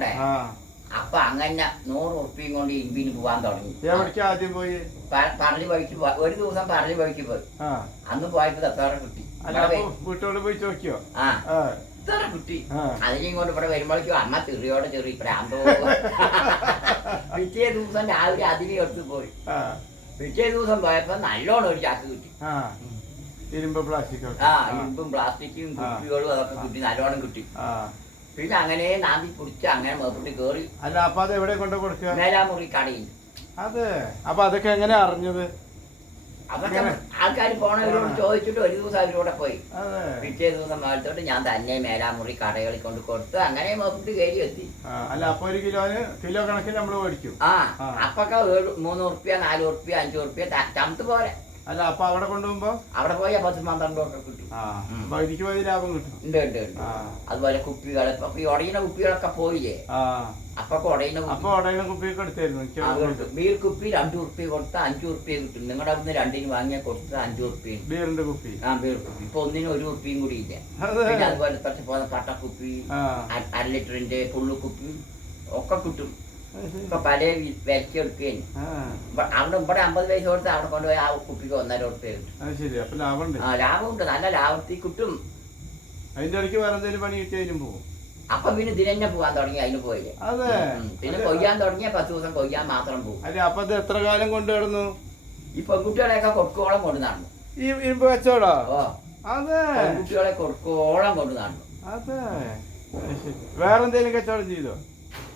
വേണ്ടേ? അപ്പൊ അങ്ങനെ 100 ഉറുപ്പിയും കൊണ്ട് ഇരുമ്പിന് പോവാൻ തുടങ്ങി. ആദ്യം പോയി പറഞ്ഞു വഴിക്ക് ഒരു ദിവസം പറഞ്ഞു വഴിക്ക് പോയി. അന്ന് പോയപ്പോ എത്ര കിട്ടി? വീട്ടോട് പോയി ചോദിക്കോ? ഇത്ര കിട്ടി. അതിനിങ്ങോട്ട് ഇവിടെ വരുമ്പോഴേക്കും അമ്മ ചെറിയോടെ ചെറിയ പ്രാന്തോ. പിറ്റേ ദിവസം രാവിലെ അതിനെ എടുത്ത് പോയി. പിറ്റേ ദിവസം പോയപ്പോ നല്ലോണം ഒരു ചാക്ക് കിട്ടി. ഇരുമ്പും പ്ലാസ്റ്റിക്കും ഇരുമ്പും പ്ലാസ്റ്റിക്കും കുപ്പികളും അതൊക്കെ കിട്ടി, നല്ലോണം കിട്ടി. പിന്നെ അങ്ങനെ നാന്തി പിടിച്ച് അങ്ങനെ മേപ്പിട്ട് കയറി. അല്ല അപ്പൊ അത് എവിടെ കൊണ്ട് കൊടുക്കുക? മേലാമുറി കടയിൽ. അതെ. അപ്പൊ അതൊക്കെ എങ്ങനെ അറിഞ്ഞത്? അതൊക്കെ ആൾക്കാർ പോണവരോട് ചോദിച്ചിട്ട് ഒരു ദിവസം അവരോടെ പോയി. പിറ്റേ ദിവസം മേലത്തോട്ട് ഞാൻ തന്നെ മേലാമുറി കടകളിൽ കൊണ്ട് കൊടുത്ത് അങ്ങനെ മേപ്പിട്ട് കയറി എത്തി. അല്ല അപ്പൊ ഒരു കിലോ കണക്കിന് നമ്മള് മേടിക്കും. അപ്പൊക്കെ 3 ഉറുപ്പ്യ 4 ഉറുപ്പ്യ 5 ഉറുപ്പ്യ ചമത്ത് പോരെ. അല്ല അപ്പൊ അവിടെ കൊണ്ടുപോകുമ്പോ അവിടെ പോയാ 10-12 ഒക്കെ കിട്ടും. എനിക്ക് പോയി ലാഭം കിട്ടും. ഉണ്ട്. അതുപോലെ കുപ്പികള് ഇപ്പൊ ഈ ഉടയുന്ന കുപ്പികളൊക്കെ പോയില്ലേ? അപ്പൊ ഉടയുന്ന കുപ്പിയൊക്കെ എടുത്തായിരുന്നു. ബീർ കുപ്പി 2 ഉറുപ്പ്യ കൊടുത്ത 5 ഉറുപ്പ്യ കിട്ടും. നിങ്ങളുടെ അവിടുന്ന് 2-ന് വാങ്ങിയാൽ കൊടുത്ത 5 ഉറുപ്പ്യ. ബീറിന്റെ കുപ്പി? ബീർ കുപ്പി ഇപ്പൊ 1-ന് 1 ഉറുപ്പ്യം കൂടി ഇല്ല. പിന്നെ അതുപോലെ പോകുന്ന പട്ടക്കുപ്പി, 1/2 ലിറ്ററിന്റെ പുള്ളുക്കുപ്പി ഒക്കെ കിട്ടും. ഇപ്പൊ പല വിലക്കെടുക്കുകയും അവിടെ ഇവിടെ 50 പൈസ കൊടുത്ത് അവിടെ കൊണ്ടുപോയി ആ കുപ്പിക്ക് 1.5 ഉറുപ്പ്യ കിട്ടും. ലാഭമുണ്ട്, നല്ല ലാഭത്തിൽ കിട്ടും. അതിന്റെ ഇടയ്ക്ക് വേറെ എന്തെങ്കിലും പണി കിട്ടിയതിനും പോകും. അപ്പൊ പിന്നെ ഇതിനെ പോവാൻ തുടങ്ങി, അതിന് പോയില്ലേ. പിന്നെ കൊയ്യാൻ തുടങ്ങിയ 10 ദിവസം കൊയ്യാൻ മാത്രം പോകും. അല്ല അപ്പൊ അത് എത്ര കാലം കൊണ്ടു കിടന്നു? ഈ പെൺകുട്ടികളെയൊക്കെ കൊടുക്കോളം കൊണ്ട് നടന്നു. ഈ ഇരുമ്പ് കച്ചവടോ? അതെ, പെൺകുട്ടികളെ കൊടുക്കോളം കൊണ്ട് നടന്നു. അതെ. വേറെന്തേലും കച്ചവടം ചെയ്തോ?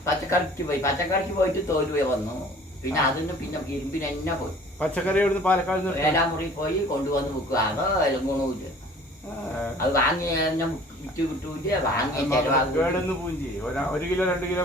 പച്ചക്കറിക്ക് പോയിട്ട് തോൽവി വന്നു. പിന്നെ അതിന് പിന്നെ ഇരുമ്പിന് തന്നെ പോയി. പച്ചക്കറി എവിടുന്ന്? പാലക്കാട് മേലാമുറി പോയി കൊണ്ടുവന്ന് വെക്കുക. അതോ എലങ്ങൂണില്ല. അത് വാങ്ങിയ വിറ്റ് കിട്ടൂല. വാങ്ങിയ ചെലവാകും. 1 കിലോ 2 കിലോ